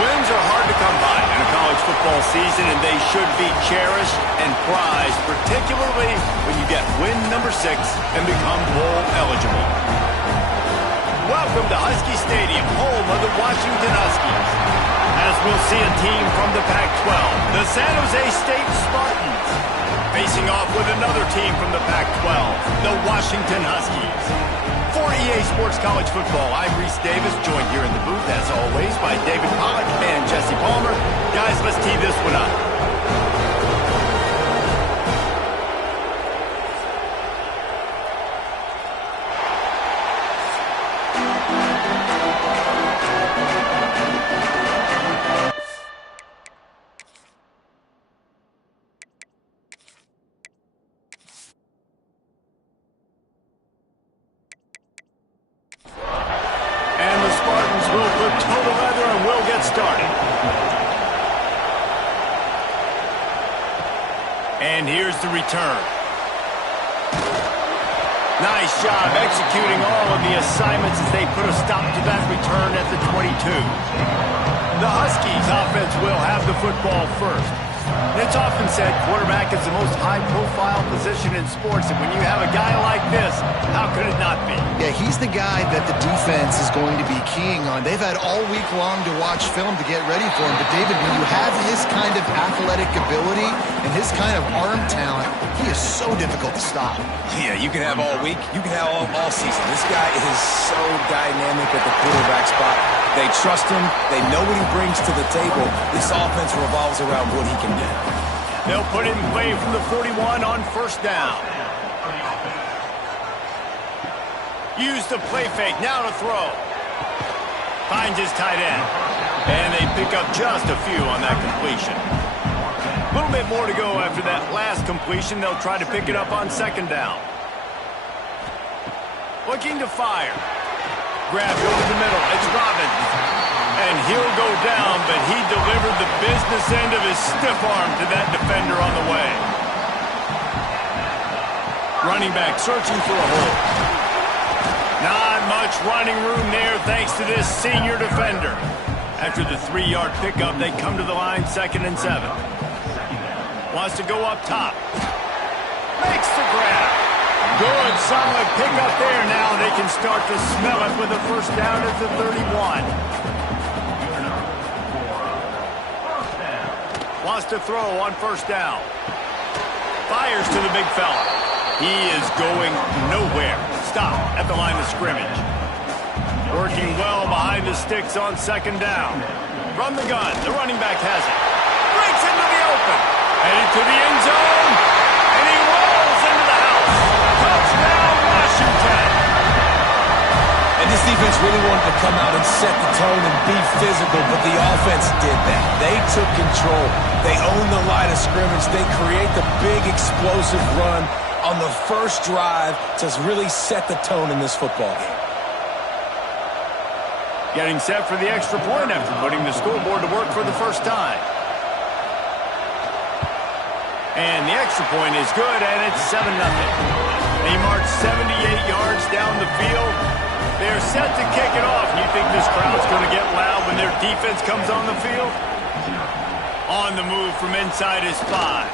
Wins are hard to come by in a college football season, and they should be cherished and prized, particularly when you get win number 6 and become bowl eligible. Welcome to Husky Stadium, home of the Washington Huskies. As we'll see a team from the Pac-12, the San Jose State Spartans, facing off with another team from the Pac-12, the Washington Huskies. For EA Sports College Football, I'm Reese Davis, joined here in the booth, as always, by David Pollack and Jesse Palmer. Guys, let's tee this one up. And here's the return. Nice job executing all of the assignments as they put a stop to that return at the 22. The Huskies offense will have the football first. And it's often said quarterback is the most high-profile position in sports, and when you have a guy like this, how could it not be? Yeah, he's the guy that the defense is going to be keying on. They've had all week long to watch film to get ready for him, but David, when you have his kind of athletic ability and his kind of arm talent, he is so difficult to stop. Yeah, you can have all week, you can have all season. This guy is so dynamic at the quarterback spot. They trust him. They know what he brings to the table. This offense revolves around what he can do. They'll put it in play from the 41 on first down. Use the play fake. Now to throw. Finds his tight end. And they pick up just a few on that completion. A little bit more to go after that last completion. They'll try to pick it up on second down. Looking to fire. Grabbed over the middle. It's Robbins. And he'll go down, but he delivered the business end of his stiff arm to that defender on the way. Running back searching for a hole. Not much running room there thanks to this senior defender. After the 3-yard pickup, they come to the line 2nd and 7. Wants to go up top. Makes the grab. Good, solid pickup there. Now they can start to smell it with a first down at the 31. Wants to throw on first down. Fires to the big fella. He is going nowhere. Stop at the line of scrimmage. Working well behind the sticks on second down. From the gun, the running back has it. Breaks into the open. Headed to the end zone. And he rolls into the house. Touchdown, Washington. And this defense really wanted to come out and set the tone and be physical, but the offense did that. They took control. They owned the line of scrimmage. They create the big explosive run on the first drive to really set the tone in this football game. Getting set for the extra point after putting the scoreboard to work for the first time. And the extra point is good, and it's 7-0. They march 78 yards down the field. They're set to kick it off. You think this crowd's going to get loud when their defense comes on the field? On the move from inside his 5.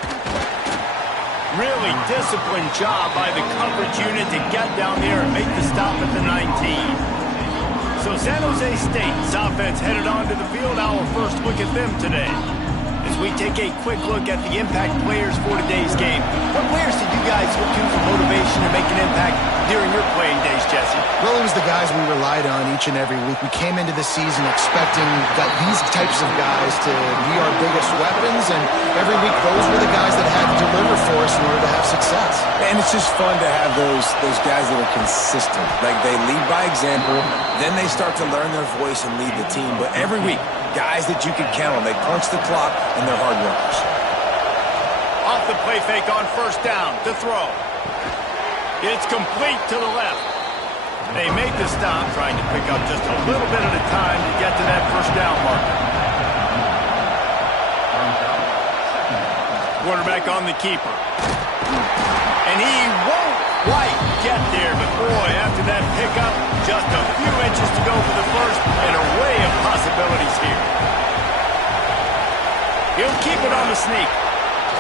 Really disciplined job by the coverage unit to get down there and make the stop at the 19. So San Jose State's offense headed onto the field. Our first look at them today. As we take a quick look at the impact players for today's game. What players did you guys look to for motivation to make an impact during your playing days, Jesse? Well, it was the guys we relied on each and every week. We came into the season expecting that these types of guys to be our biggest weapons, and every week those were the guys that had to deliver for us in order to have success. And it's just fun to have those guys that are consistent. Like, they lead by example, then they start to learn their voice and lead the team. But every week, guys that you can count on. They punch the clock, and they're hard workers. Off the play fake on first down to throw. It's complete to the left. They make the stop, trying to pick up just a little bit at a time to get to that first down marker. Quarterback on the keeper. And he won't quite get there, but boy, after that pickup, just a few inches to go for the first, and a array of possibilities here. He'll keep it on the sneak.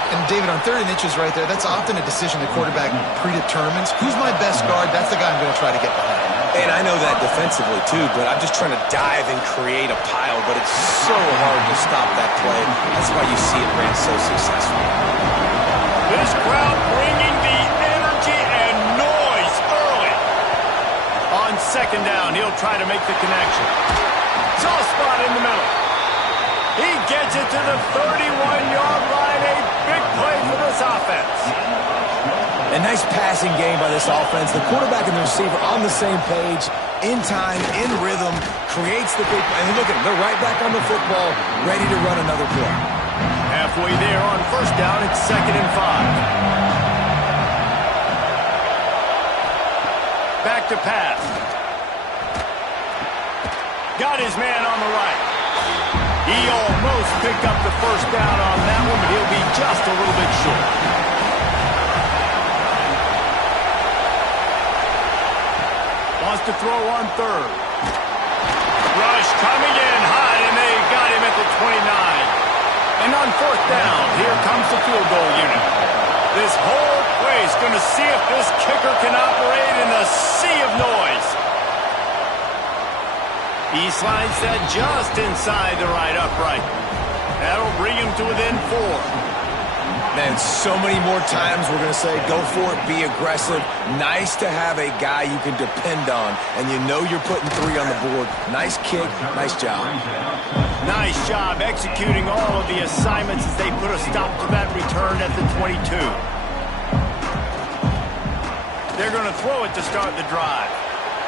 And David, on 3rd and inches right there, that's often a decision the quarterback predetermines. Who's my best guard? That's the guy I'm going to try to get behind. And I know that defensively, too, but I'm just trying to dive and create a pile, but it's so hard to stop that play. That's why you see it ran so successful. This crowd bringing the energy and noise early. On 2nd down, he'll try to make the connection. Soft spot in the middle. He gets it to the 31-yard line. A big play for this offense. A nice passing game by this offense. The quarterback and the receiver on the same page, in time, in rhythm, creates the big play. And look at them, they're right back on the football, ready to run another play. Halfway there on 1st down, it's 2nd and 5. Back to pass. Got his man on the right. He almost picked up the 1st down on that one, but he'll be just a little bit short. Wants to throw on 3rd. Rush coming in high, and they got him at the 29. And on 4th down, here comes the field goal unit. This whole place going to see if this kicker can operate in a sea of noise. He slides that just inside the right upright. That'll bring him to within 4. Man, so many more times we're going to say, go for it, be aggressive. Nice to have a guy you can depend on, and you know you're putting 3 on the board. Nice kick, nice job. Nice job executing all of the assignments as they put a stop to that return at the 22. They're going to throw it to start the drive.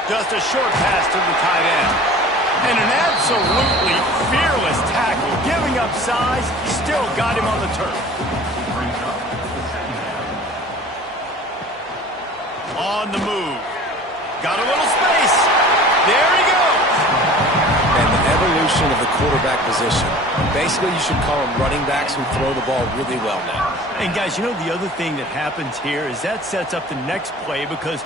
Just a short pass to the tight end. And an absolutely fearless tackle. Giving up size, still got him on the turf. On the move. Got a little space. There he goes. And the evolution of the quarterback position. Basically, you should call them running backs who throw the ball really well now. And guys, you know the other thing that happens here is that sets up the next play because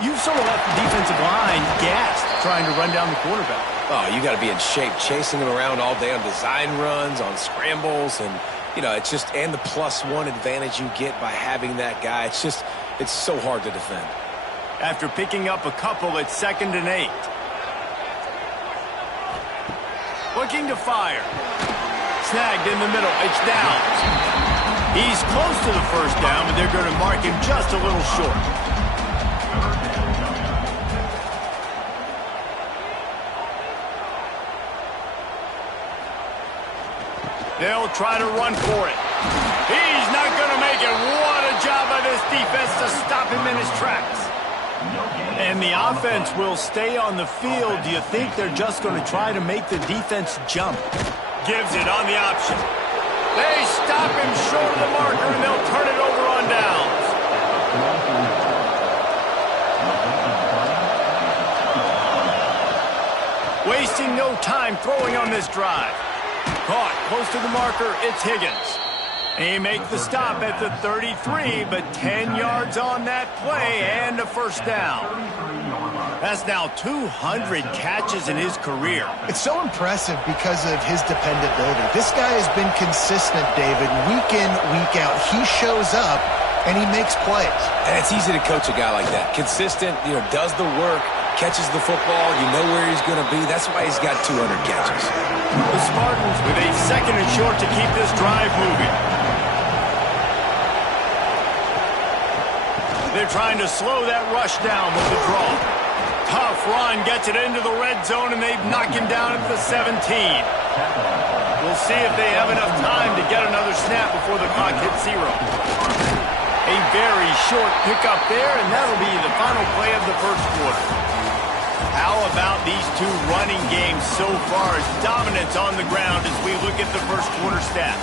you've sort of left the defensive line gassed trying to run down the quarterback. Oh, you got to be in shape, chasing him around all day on design runs, on scrambles, and, you know, it's just, and the +1 advantage you get by having that guy. It's just, it's so hard to defend. After picking up a couple, it's 2nd and 8. Looking to fire. Snagged in the middle. It's down. He's close to the 1st down, but they're going to mark him just a little short. They'll try to run for it. He's not going to make it. What a job by this defense to stop him in his tracks. And the offense will stay on the field. Do you think they're just going to try to make the defense jump? Gives it on the option. They stop him short of the marker, and they'll turn it over on downs. Wasting no time throwing on this drive. Caught close to the marker, it's Higgins. He makes the stop at the 33, but 10 yards on that play and a 1st down. That's now 200 catches in his career. It's so impressive because of his dependability. This guy has been consistent, David, week in, week out. He shows up, and he makes plays. And it's easy to coach a guy like that. Consistent, you know, does the work, catches the football, you know where he's going to be. That's why he's got 200 catches. The Spartans with a 2nd and short to keep this drive moving. They're trying to slow that rush down with the draw. Tough run gets it into the red zone, and they knock him down at the 17. We'll see if they have enough time to get another snap before the clock hits 0. A very short pickup there, and that'll be the final play of the 1st quarter. How about these two running games so far? Dominance on the ground as we look at the 1st quarter stats.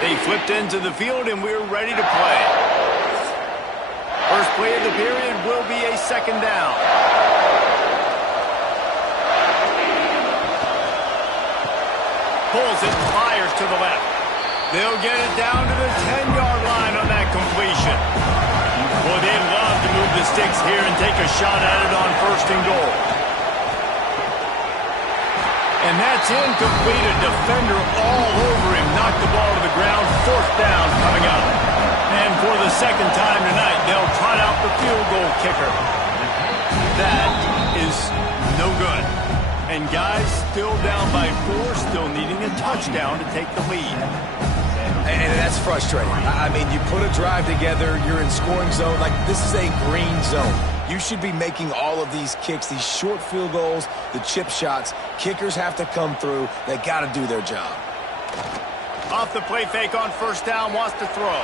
They flipped into the field, and we're ready to play. First play of the period will be a 2nd down. Pulls it, fires to the left. They'll get it down to the 10-yard line on that completion. Boy, they'd love to move the the sticks here and take a shot at it on 1st and goal. And that's incomplete. A defender all over him. Knocked the ball to the ground. 4th down coming up. And for the 2nd time tonight, they'll trot out the field goal kicker. That is no good. And guys, still down by 4, still needing a touchdown to take the lead. And that's frustrating. I mean, you put a drive together, you're in scoring zone. Like, this is a green zone. You should be making all of these kicks, these short field goals, the chip shots. Kickers have to come through. They got to do their job. Off the play fake on 1st down, wants to throw.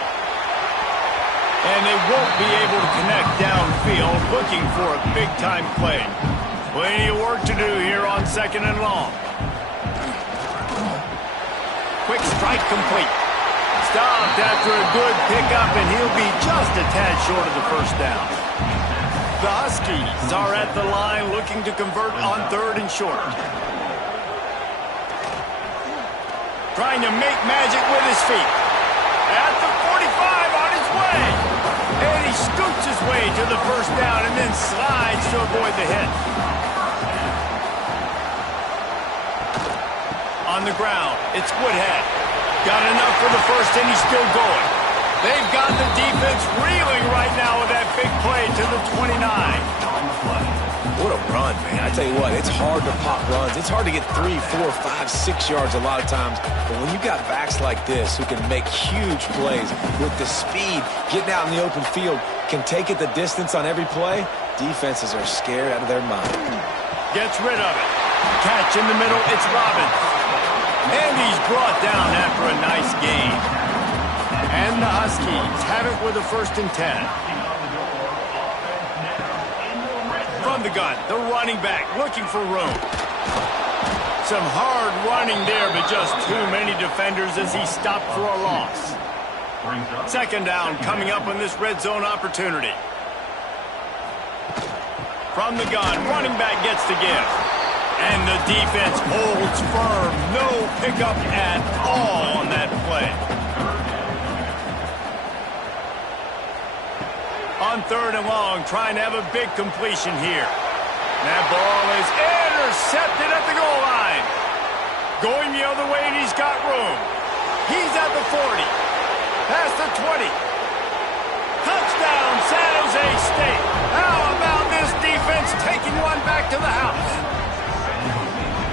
And they won't be able to connect downfield, looking for a big-time play. Plenty of work to do here on 2nd and long. Quick strike complete. Stopped after a good pickup, and he'll be just a tad short of the 1st down. The Huskies are at the line looking to convert on 3rd and short. Trying to make magic with his feet. At the 45 on his way. And he scoots his way to the 1st down and then slides to avoid the hit. On the ground, it's Woodhead. Got enough for the 1st, and he's still going. They've got the defense reeling right now with that big play to the 29. What a run, man. I tell you what, it's hard to pop runs. It's hard to get 3, 4, 5, 6 yards a lot of times. But when you got backs like this who can make huge plays with the speed, getting out in the open field, can take it the distance on every play, defenses are scared out of their mind. Gets rid of it. Catch in the middle, it's Robbins. And he's brought down after a nice gain. And the Huskies have it with a 1st and 10. From the gun, the running back looking for room. Some hard running there, but just too many defenders as he stopped for a loss. 2nd down coming up on this red zone opportunity. From the gun, running back gets to give. And the defense holds firm. No pickup at all on that play. On 3rd and long, trying to have a big completion here. That ball is intercepted at the goal line. Going the other way, and he's got room. He's at the 40. Past the 20. Touchdown, San Jose State. How about this defense taking one back to the house?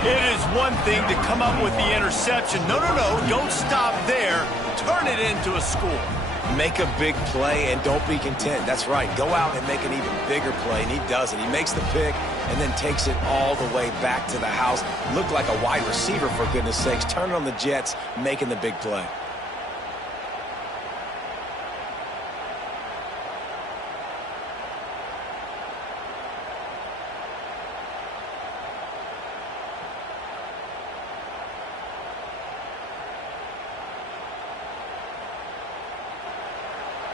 It is one thing to come up with the interception. No, don't stop there. Turn it into a score. Make a big play and don't be content. That's right. Go out and make an even bigger play, and he does it. He makes the pick and then takes it all the way back to the house. Looked like a wide receiver, for goodness sakes. Turn it on the Jets, making the big play.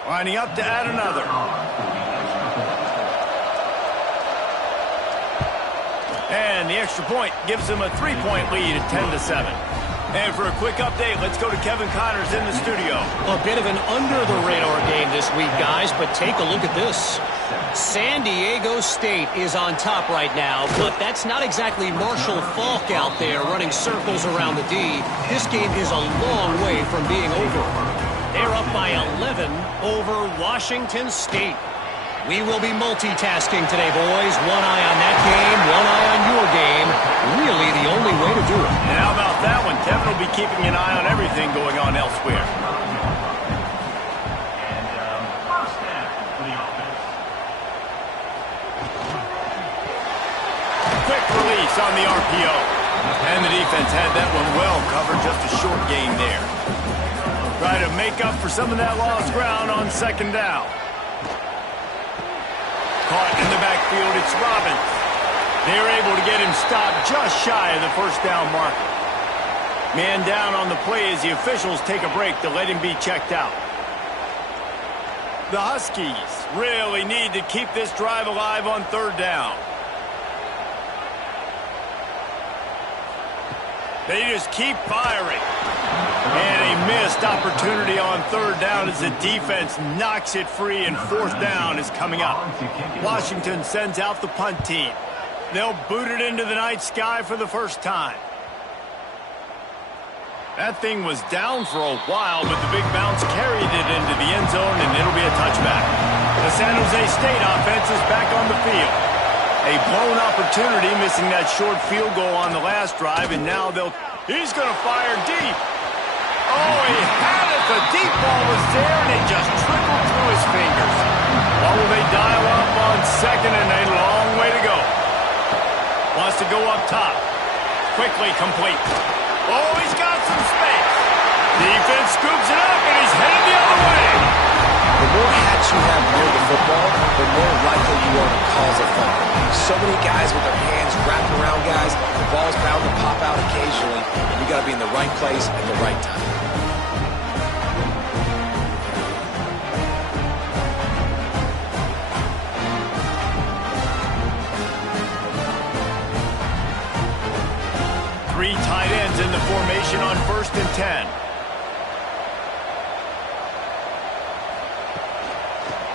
Lining up to add another. And the extra point gives them a 3-point lead at 10-7. And for a quick update, let's go to Kevin Connors in the studio. A bit of an under-the-radar game this week, guys, but take a look at this. San Diego State is on top right now, but that's not exactly Marshall Faulk out there running circles around the D. This game is a long way from being over. They're up by 11 over Washington State. We will be multitasking today, boys. One eye on that game, one eye on your game. Really the only way to do it. And how about that one? Kevin will be keeping an eye on everything going on elsewhere. Quick release on the RPO. And the defense had that one well covered, just a short gain there. Try to make up for some of that lost ground on 2nd down. Caught in the backfield, it's Robbins. They're able to get him stopped just shy of the 1st down marker. Man down on the play as the officials take a break to let him be checked out. The Huskies really need to keep this drive alive on 3rd down. They just keep firing. And a missed opportunity on third down as the defense knocks it free, and fourth down is coming up. Washington sends out the punt team. They'll boot it into the night sky for the first time. That thing was down for a while, but the big bounce carried it into the end zone, and it'll be a touchback. The San Jose State offense is back on the field. A blown opportunity, missing that short field goal on the last drive, and now he's going to fire deep. Oh, he had it. The deep ball was there, and it just trickled through his fingers. What will they dial up on second, and a long way to go. Wants to go up top. Quickly complete. Oh, he's got some space. Defense scoops it up, and he's headed the other way. The more hats you have near the football, the more likely you are to cause a fumble. So many guys with their hands wrapped around guys, the ball's bound to pop out occasionally, and you got to be in the right place at the right time. Three tight ends in the formation on 1st and 10.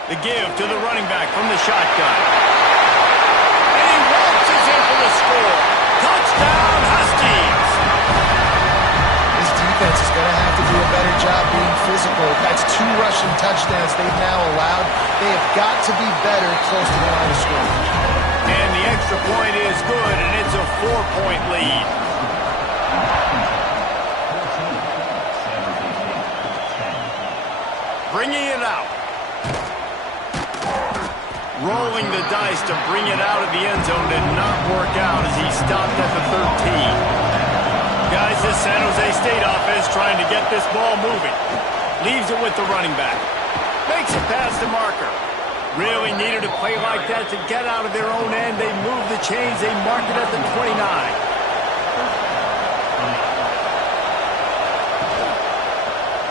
The give to the running back from the shotgun. And he waltzes in for the score. Touchdown, Huskies! This defense is going to have to do a better job being physical. That's 2 rushing touchdowns they've now allowed. They have got to be better close to the line of scrimmage. And the extra point is good, and it's a 4-point lead. Bringing it out. Rolling the dice to bring it out of the end zone did not work out as he stopped at the 13. Guys, this San Jose State offense trying to get this ball moving. Leaves it with the running back. Makes it past the marker. Really needed a play like that to get out of their own end. They move the chains. They mark it at the 29.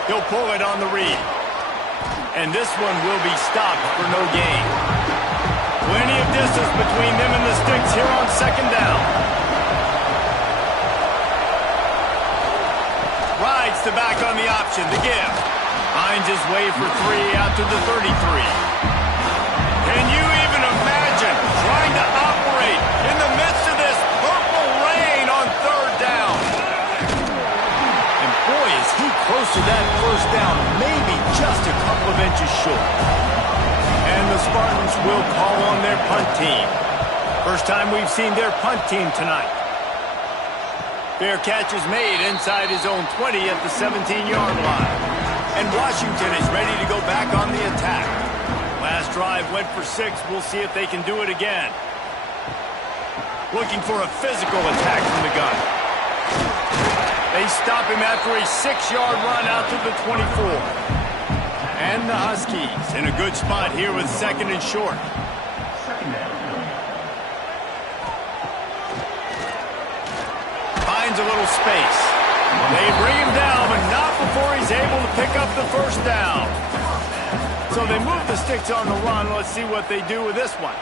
He'll pull it on the read. And this one will be stopped for no gain. Plenty of distance between them and the sticks here on 2nd down. Rides the back on the option, the give. Finds his way for 3 out to the 33. Can you even imagine trying to operate in the midst of this purple rain on 3rd down? And boy, is he close to that first down, maybe just a couple of inches short. And the Spartans will call on their punt team. First time we've seen their punt team tonight. Fair catch is made inside his own 20 at the 17-yard line. And Washington is ready to go back on the attack. Last drive went for 6. We'll see if they can do it again. Looking for a physical attack from the gun. They stop him after a 6-yard run out to the 24. And the Huskies in a good spot here with 2nd and short. Finds a little space. They bring him down, but not before he's able to pick up the first down. So they move the sticks on the run. Let's see what they do with this one.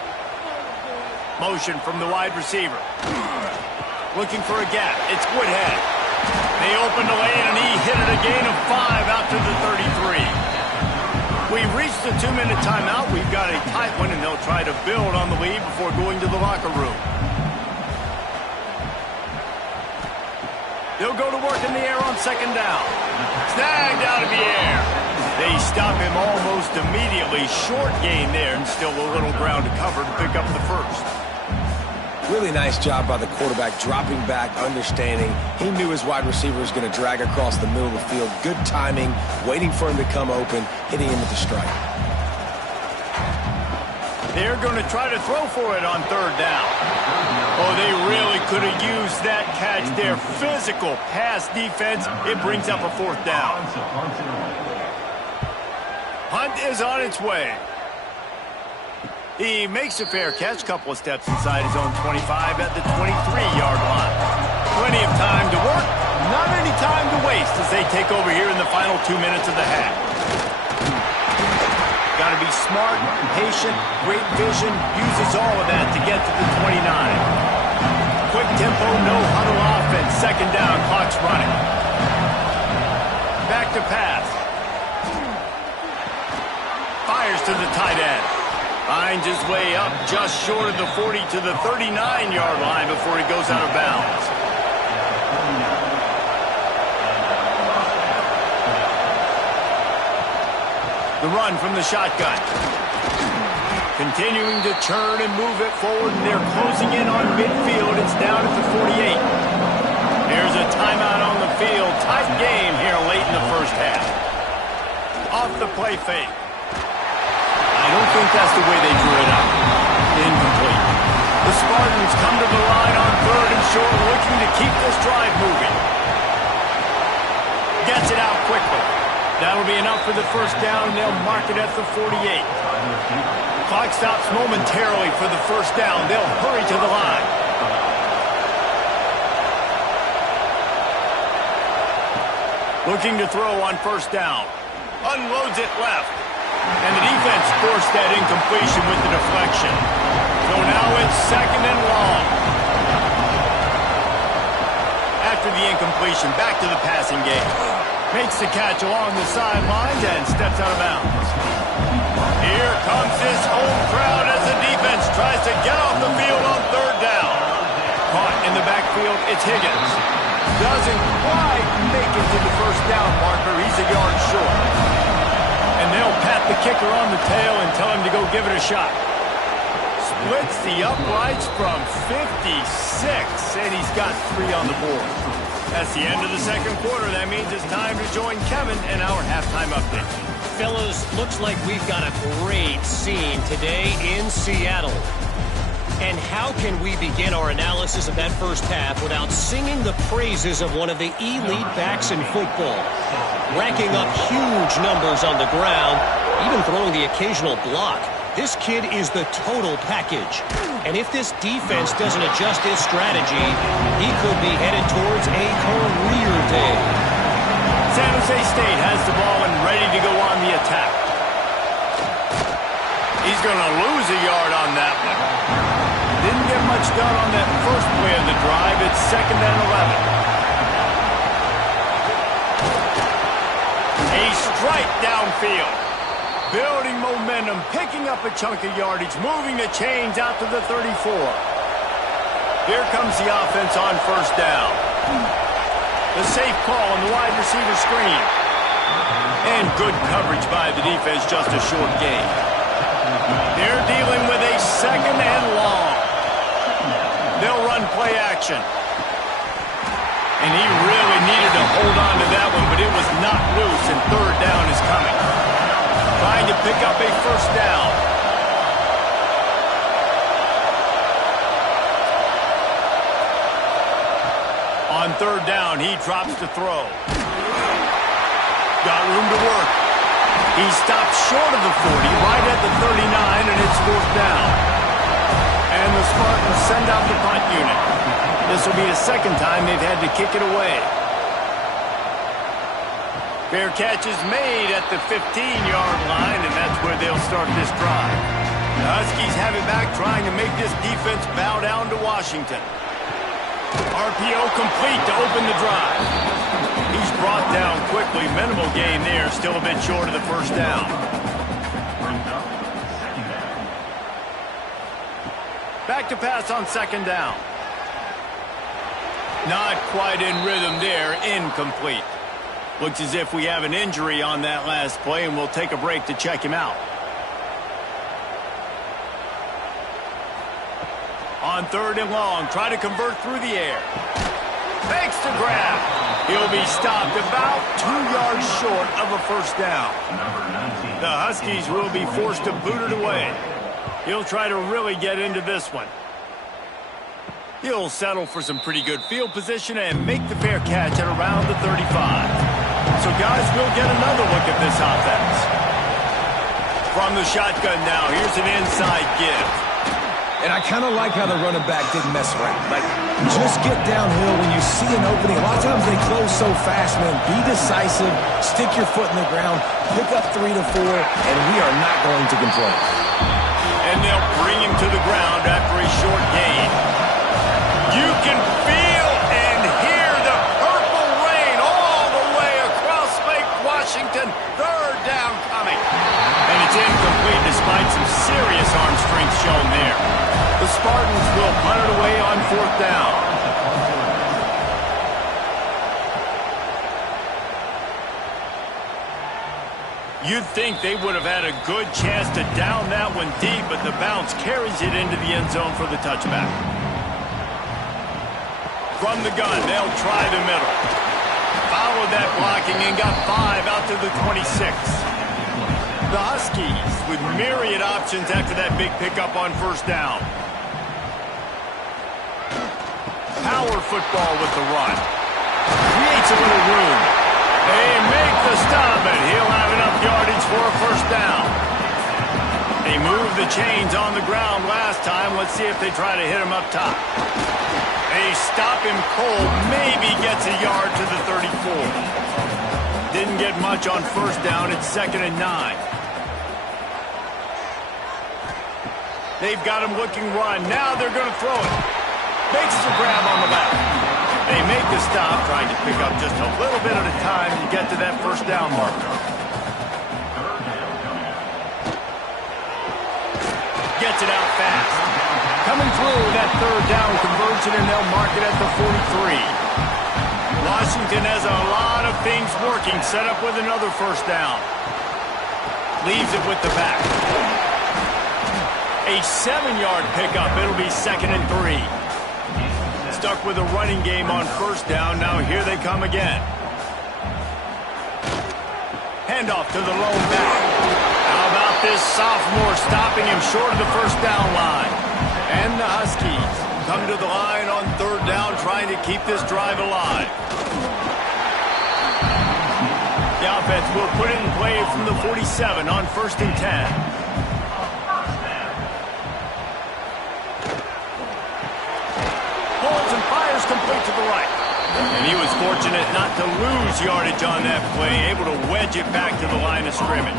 Motion from the wide receiver. Looking for a gap. It's Woodhead. They open the lane, and he hit it a gain of 5 out to the 33. We've reached the 2-minute timeout. We've got a tight one, and they'll try to build on the lead before going to the locker room. They'll go to work in the air on 2nd down. Snagged out of the air. They stop him almost immediately. Short gain there, and still a little ground to cover to pick up the first. Really nice job by the quarterback, dropping back, understanding. He knew his wide receiver was going to drag across the middle of the field. Good timing, waiting for him to come open, hitting him with the strike. They're going to try to throw for it on 3rd down. Oh, they really could have used that catch there. Physical pass defense. It brings up a 4th down. Punt is on its way. He makes a fair catch, couple of steps inside his own 25 at the 23-yard line. Plenty of time to work, not any time to waste as they take over here in the final 2 minutes of the half. Got to be smart, patient, great vision, uses all of that to get to the 29. Quick tempo, no huddle offense, 2nd down, clock's running. Back to pass. Fires to the tight end. Finds his way up just short of the 40 to the 39-yard line before he goes out of bounds. The run from the shotgun. Continuing to turn and move it forward, and they're closing in on midfield. It's down at the 48. Here's a timeout on the field. Tight game here late in the first half. Off the play fake. I don't think that's the way they drew it up. Incomplete. The Spartans come to the line on 3rd and short, looking to keep this drive moving. Gets it out quickly. That'll be enough for the first down, and they'll mark it at the 48. Clock stops momentarily for the first down. They'll hurry to the line. Looking to throw on first down. Unloads it left. And the defense forced that incompletion with the deflection. So now it's 2nd and long. After the incompletion, back to the passing game. Makes the catch along the sidelines and steps out of bounds. Here comes this home crowd as the defense tries to get off the field on 3rd down. Caught in the backfield, it's Higgins. Doesn't quite make it to the first down marker. He's a yard short. And they'll pat the kicker on the tail and tell him to go give it a shot. Splits the uprights from 56, and he's got 3 on the board. That's the end of the second quarter. That means it's time to join Kevin in our halftime update. Fellas, looks like we've got a great scene today in Seattle. And how can we begin our analysis of that first half without singing the praises of one of the elite backs in football? Racking up huge numbers on the ground, even throwing the occasional block. This kid is the total package. And if this defense doesn't adjust its strategy, he could be headed towards a career day. San Jose State has the ball and ready to go on the attack. He's going to lose a yard on that one. Didn't get much done on that first play of the drive. It's 2nd and 11. A strike downfield. Building momentum, picking up a chunk of yardage, moving the chains out to the 34. Here comes the offense on first down. The safe call on the wide receiver screen. And good coverage by the defense, just a short gain. They're dealing with a 2nd and long. They'll run play action. And he really needed to hold on to that one, but it was knocked loose, and 3rd down is coming. Trying to pick up a first down. On 3rd down, he drops to throw. Got room to work. He stopped short of the 40, right at the 39, and it's 4th down. And the Spartans send out the punt unit. This will be the 2nd time they've had to kick it away. Fair catch is made at the 15-yard line, and that's where they'll start this drive. The Huskies have it back, trying to make this defense bow down to Washington. RPO complete to open the drive. He's brought down quickly. Minimal gain there, still a bit short of the first down. Back to pass on 2nd down. Not quite in rhythm there, incomplete. Looks as if we have an injury on that last play, and we'll take a break to check him out. On 3rd and long, try to convert through the air. Fakes to grab. He'll be stopped about 2 yards short of a first down. The Huskies will be forced to boot it away. He'll try to really get into this one. He'll settle for some pretty good field position and make the fair catch at around the 35. So, guys, we'll get another look at this offense. From the shotgun now, here's an inside give. And I kind of like how the running back didn't mess around. Like, just get downhill when you see an opening. A lot of times they close so fast, man. Be decisive, stick your foot in the ground, pick up 3 to 4, and we are not going to complain. And they'll bring him to the ground after a short gain. You can feel and hear the purple rain all the way across Lake Washington. Third down coming. And it's incomplete despite some serious arm strength shown there. The Spartans will punt it away on fourth down. You'd think they would have had a good chance to down that one deep, but the bounce carries it into the end zone for the touchback. From the gun, they'll try the middle. Followed that blocking and got 5 out to the 26. The Huskies with myriad options after that big pickup on first down. Power football with the run. Creates a little room. They make the stop, and he'll have enough yardage for a first down. They moved the chains on the ground last time. Let's see if they try to hit him up top. They stop him cold, maybe gets a yard to the 34. Didn't get much on first down. It's 2nd and 9. They've got him looking run. Now they're going to throw it. Makes the grab on the left. They make the stop, trying to pick up just a little bit at a time to get to that first down marker. Gets it out fast. Coming through that third down conversion, and they'll mark it at the 43. Washington has a lot of things working, set up with another first down. Leaves it with the back. A 7-yard pickup. It'll be 2nd and 3. Stuck with a running game on first down. Now here they come again. Handoff to the lone back. How about this sophomore stopping him short of the first down line? And the Huskies come to the line on third down, trying to keep this drive alive. The offense will put it in play from the 47 on 1st and 10. Complete to the right. And he was fortunate not to lose yardage on that play, able to wedge it back to the line of scrimmage.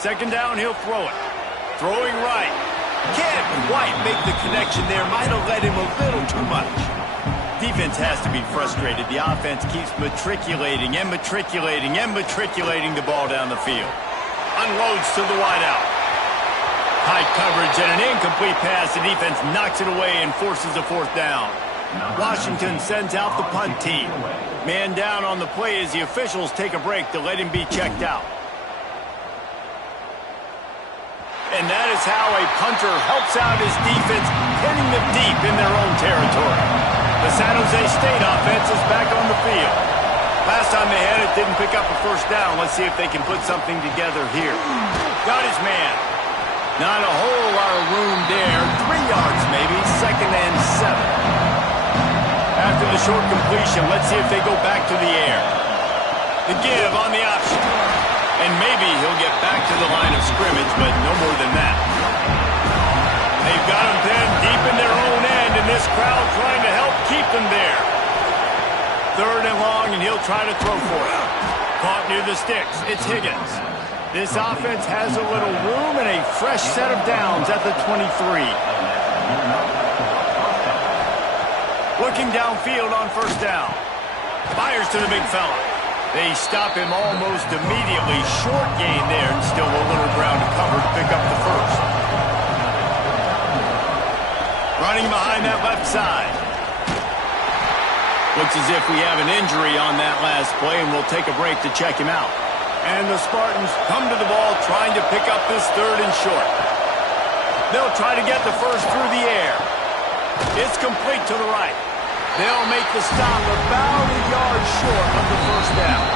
2nd down, he'll throw it. Throwing right. Can't quite make the connection there. Might have led him a little too much. Defense has to be frustrated. The offense keeps matriculating and matriculating and matriculating the ball down the field. Unloads to the wideout. High coverage and an incomplete pass. The defense knocks it away and forces a fourth down. Washington sends out the punt team. Man down on the play as the officials take a break to let him be checked out. And that is how a punter helps out his defense, pinning them deep in their own territory. The San Jose State offense is back on the field. Last time they had it, didn't pick up a first down. Let's see if they can put something together here. Got his man. Not a whole lot of room there. 3 yards maybe. 2nd and 7. After the short completion, let's see if they go back to the air. The give on the option. And maybe he'll get back to the line of scrimmage, but no more than that. They've got him pinned deep in their own end, and this crowd trying to help keep them there. 3rd and long, and he'll try to throw for it. Caught near the sticks. It's Higgins. This offense has a little room and a fresh set of downs at the 23. Looking downfield on first down. Fires to the big fella. They stop him almost immediately. Short gain there, and still a little ground to cover to pick up the first. Running behind that left side. Looks as if we have an injury on that last play, and we'll take a break to check him out. And the Spartans come to the ball trying to pick up this 3rd and short. They'll try to get the first through the air. It's complete to the right. They'll make the stop about a yard short of the first down.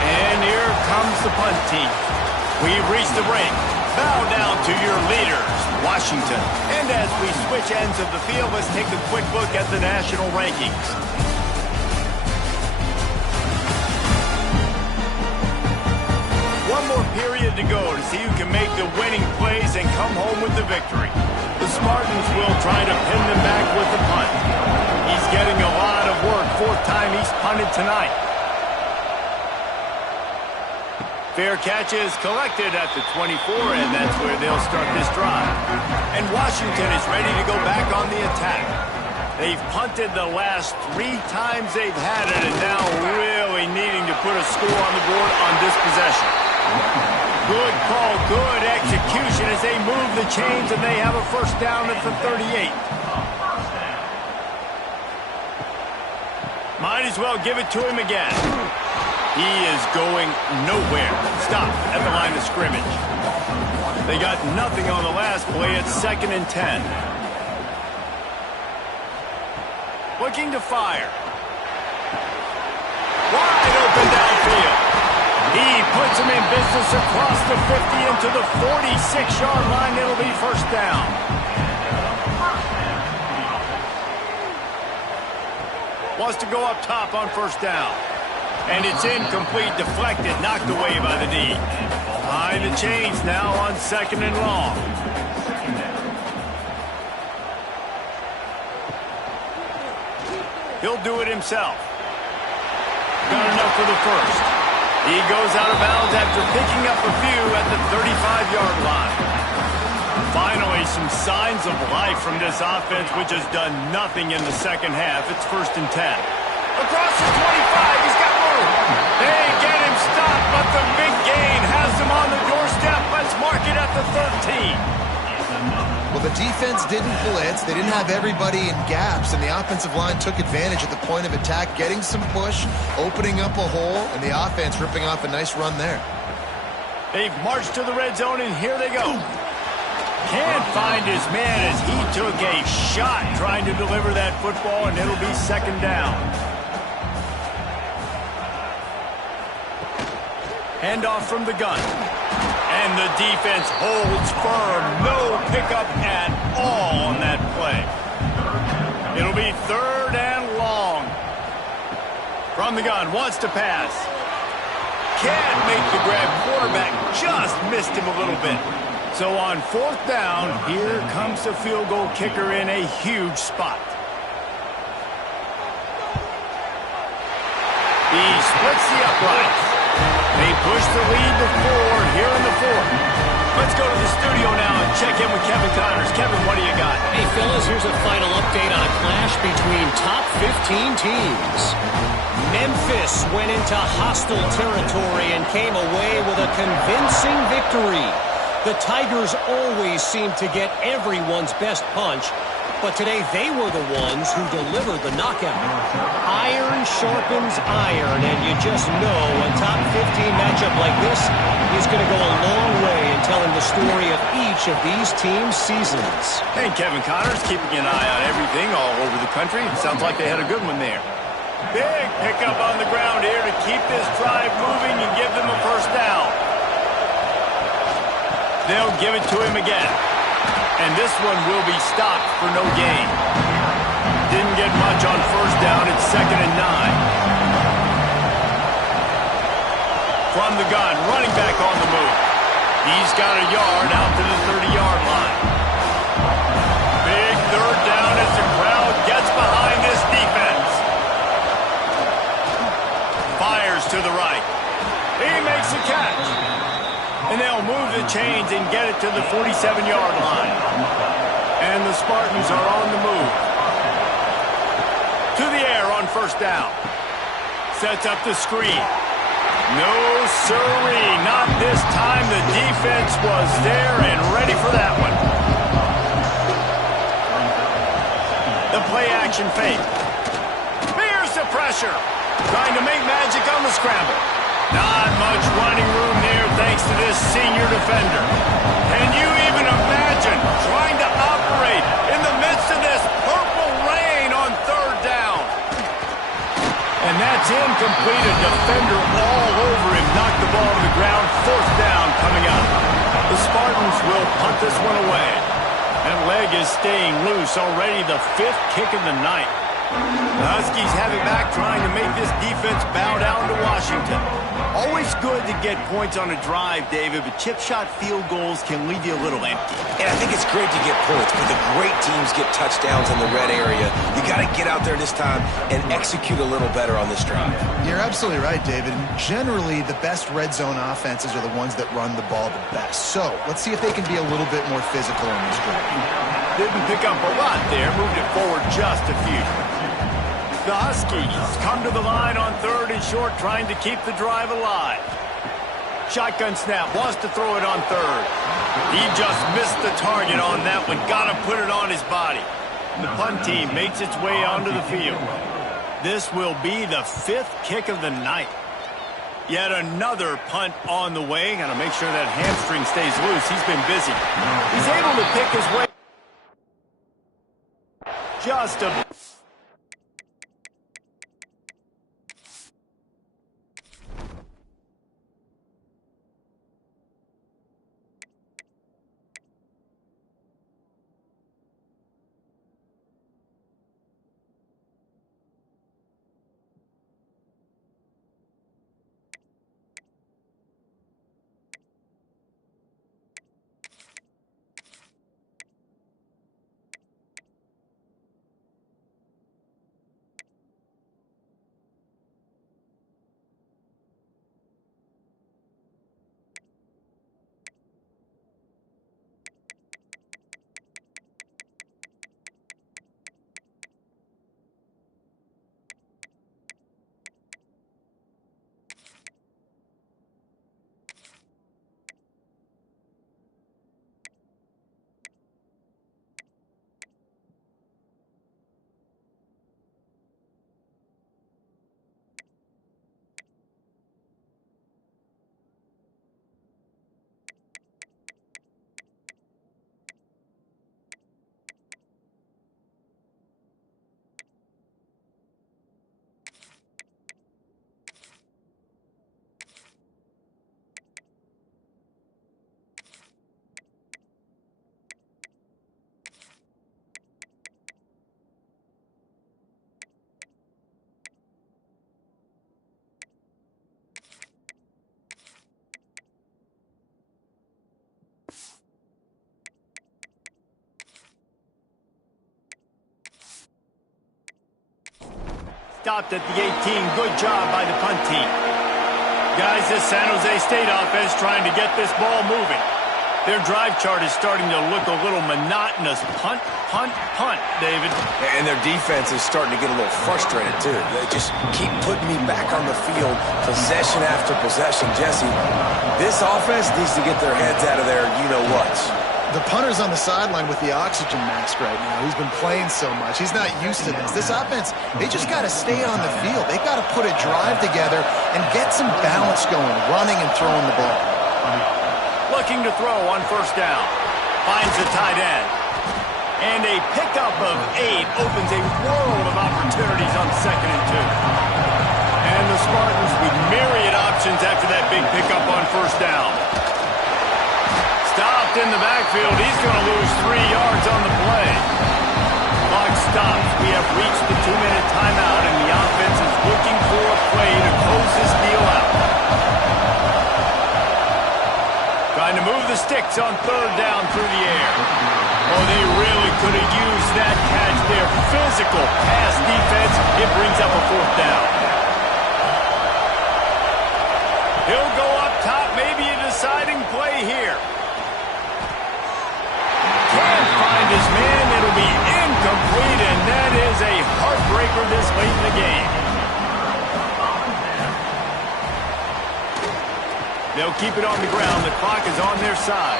And here comes the punt team. We've reached the break. Bow down to your leaders, Washington. And as we switch ends of the field, let's take a quick look at the national rankings. One more period to go to see who can make the winning plays and come home with the victory. The Spartans will try to pin them back with the punt. He's getting a lot of work. 4th time he's punted tonight. Fair catch is collected at the 24, and that's where they'll start this drive. And Washington is ready to go back on the attack. They've punted the last 3 times they've had it, and now really needing to put a score on the board on this possession. Good call, good execution as they move the chains, and they have a first down at the 38. Might as well give it to him again. He is going nowhere. Stop at the line of scrimmage. They got nothing on the last play. It's 2nd and 10. Looking to fire. Wide open downfield. He puts him in business across the 50 into the 46-yard line. It'll be first down. Wants to go up top on first down. And it's incomplete, deflected, knocked away by the D. Behind the chains now on 2nd and long. He'll do it himself. Got enough for the first. He goes out of bounds after picking up a few at the 35-yard line. Finally, some signs of life from this offense, which has done nothing in the second half. It's 1st and 10. Across the 25, he's got room. They get him stopped, but the big gain has him on the doorstep. Let's mark it at the 13. Well, the defense didn't blitz. They didn't have everybody in gaps, and the offensive line took advantage at the point of attack, getting some push, opening up a hole, and the offense ripping off a nice run there. They've marched to the red zone, and here they go. Can't find his man as he took a shot trying to deliver that football, and it'll be 2nd down. Handoff from the gun. And the defense holds firm. No pickup at all on that play. It'll be 3rd and long. From the gun, wants to pass. Can't make the grab. Quarterback just missed him a little bit. So on 4th down, here comes the field goal kicker in a huge spot. He splits the uprights. They push the lead to 4 here in the 4th. Let's go to the studio now and check in with Kevin Connors. Kevin, what do you got? Hey, fellas, here's a final update on a clash between top 15 teams. Memphis went into hostile territory and came away with a convincing victory. The Tigers always seem to get everyone's best punch, but today they were the ones who delivered the knockout. Iron sharpens iron, and you just know a top 15 matchup like this is going to go a long way in telling the story of each of these teams' seasons. Hey, Kevin Connors keeping an eye on everything all over the country. Sounds like they had a good one there. Big pickup on the ground here to keep this drive moving and give them a first down. They'll give it to him again. And this one will be stopped for no gain. Didn't get much on first down. It's 2nd and 9. From the gun, running back on the move. He's got a yard out to the 30-yard line. Big 3rd down as the crowd gets behind this defense. Fires to the right. He makes a catch. And they'll move the chains and get it to the 47-yard line. And the Spartans are on the move. To the air on first down. Sets up the screen. No siree, not this time. The defense was there and ready for that one. The play action fake. Here's the pressure. Trying to make magic on the scramble. Not much running room there thanks to this senior defender. Can you even imagine trying to operate in the midst of this purple rain on 3rd down? And that's incomplete. A defender all over him. Knocked the ball to the ground. 4th down coming up. The Spartans will punt this one away. That leg is staying loose. Already the 5th kick of the night. The Huskies have it back, trying to make this defense bow down to Washington. Always good to get points on a drive, David, but chip shot field goals can leave you a little empty. And I think it's great to get points, but the great teams get touchdowns in the red area. You got to get out there this time and execute a little better on this drive. You're absolutely right, David. Generally, the best red zone offenses are the ones that run the ball the best. So let's see if they can be a little bit more physical in this drive. Didn't pick up a lot there, moved it forward just a few. The Huskies come to the line on 3rd and short, trying to keep the drive alive. Shotgun snap, wants to throw it on 3rd. He just missed the target on that one, got to put it on his body. The punt team makes its way onto the field. This will be the 5th kick of the night. Yet another punt on the way. Got to make sure that hamstring stays loose. He's been busy. He's able to pick his way. Just a... Stopped at the 18. Good job by the punt team. Guys, this San Jose State offense trying to get this ball moving. Their drive chart is starting to look a little monotonous. Punt, punt, punt, David. And their defense is starting to get a little frustrated, too. They just keep putting me back on the field, possession after possession. Jesse, this offense needs to get their heads out of their you-know-whats. The punter's on the sideline with the oxygen mask right now. He's been playing so much. He's not used to this. This offense, they just got to stay on the field. They've got to put a drive together and get some balance going, running and throwing the ball. Looking to throw on 1st down. Finds the tight end. And a pickup of 8 opens a world of opportunities on 2nd and 2. And the Spartans with myriad options after that big pickup on 1st down. Stopped in the backfield. He's going to lose 3 yards on the play. Clock stops. We have reached the 2-minute timeout, and the offense is looking for a play to close this deal out. Trying to move the sticks on 3rd down through the air. Oh, they really could have used that catch there. Physical pass defense. It brings up a 4th down. He'll go up top. Maybe a deciding play here. Can't find his man. It'll be incomplete, and that is a heartbreaker this late in the game. They'll keep it on the ground. The clock is on their side.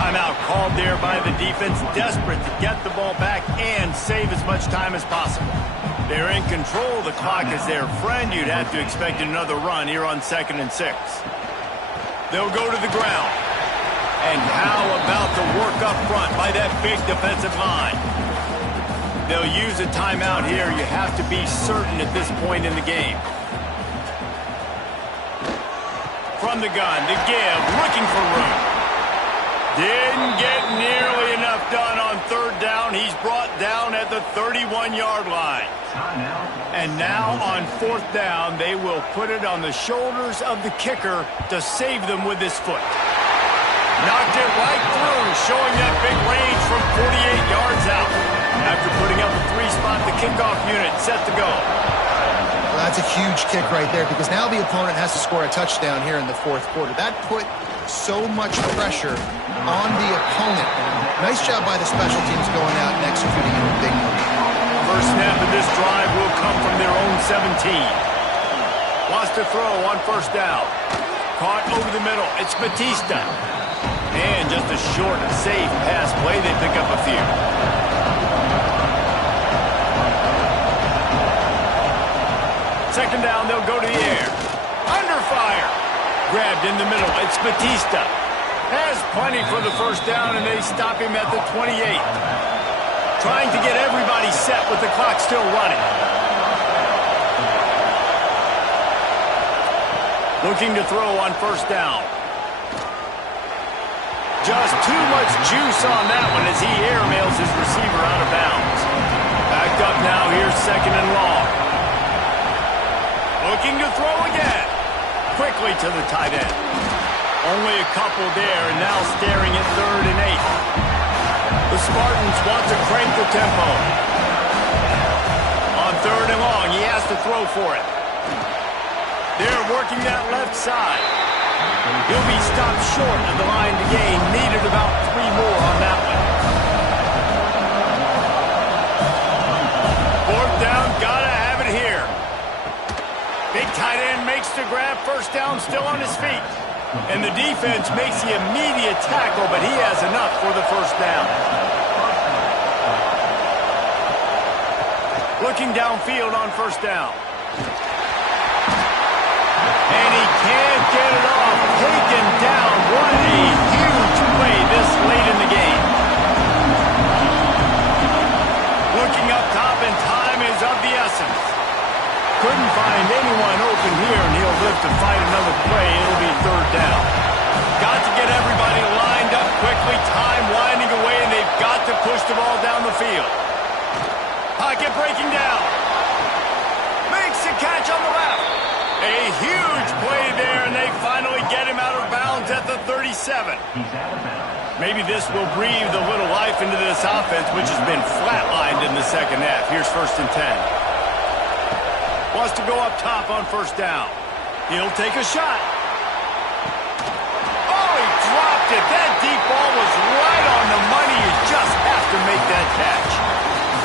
Timeout called there by the defense, desperate to get the ball back and save as much time as possible. They're in control. The clock is their friend. You'd have to expect another run here on 2nd and 6. They'll go to the ground. And how about the work up front by that big defensive line? They'll use a timeout here. You have to be certain at this point in the game. From the gun to give, looking for room. Didn't get nearly enough done on 3rd down. He's brought down at the 31-yard line. And now on 4th down, they will put it on the shoulders of the kicker to save them with his foot. Knocked it right through, showing that big range from 48 yards out. After putting up a 3-spot, the kickoff unit set to go. Well, that's a huge kick right there because now the opponent has to score a touchdown here in the 4th quarter. That put so much pressure on the opponent. Nice job by the special teams going out and executing in a big move. First snap of this drive will come from their own 17. Wants to throw on first down. Caught over the middle. It's Batista. And just a short, safe pass play. They pick up a few. Second down, they'll go to the air. Under fire. Grabbed in the middle. It's Batista. Has plenty for the first down, and they stop him at the 28. Trying to get everybody set with the clock still running. Looking to throw on first down. Just too much juice on that one as he airmails his receiver out of bounds. Backed up now, here's second and long. Looking to throw again. Quickly to the tight end. Only a couple there, and now staring at 3rd and 8. The Spartans want to crank the tempo. On 3rd and long, he has to throw for it. They're working that left side. He'll be stopped short of the line to gain. Needed about 3 more on that one. 4th down, gotta have it here. Big tight end makes the grab. First down, still on his feet. And the defense makes the immediate tackle, but he has enough for the first down. Looking downfield on first down. And he can't get it off. Taken down. What a huge play this late in the game. Looking up top, and time is of the essence. Couldn't find anyone open here, and he'll live to fight another play. It'll be 3rd down. Got to get everybody lined up quickly. Time winding away, and they've got to push the ball down the field. Pocket breaking down. Makes a catch on the left. A huge play there, and they finally get him out of bounds at the 37. Maybe this will breathe a little life into this offense, which has been flatlined in the second half. Here's 1st and 10. Wants to go up top on first down. He'll take a shot. Oh, he dropped it. That deep ball was right on the money. You just have to make that catch.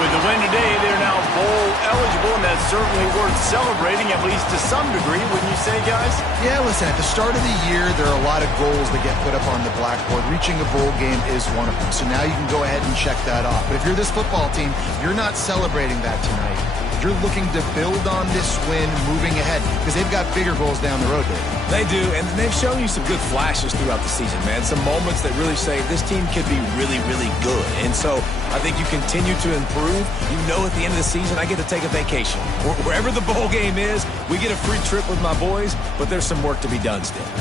With the win today, they're now bowl eligible, and that's certainly worth celebrating, at least to some degree, wouldn't you say, guys? Yeah, listen, at the start of the year, there are a lot of goals that get put up on the blackboard. Reaching a bowl game is one of them. So now you can go ahead and check that off. But if you're this football team, you're not celebrating that tonight. You're looking to build on this win moving ahead because they've got bigger goals down the road, Dave. They do, and they've shown you some good flashes throughout the season, man. Some moments that really say this team could be really, really good. And so I think you continue to improve. You know at the end of the season, I get to take a vacation. Wherever the bowl game is, we get a free trip with my boys, but there's some work to be done still.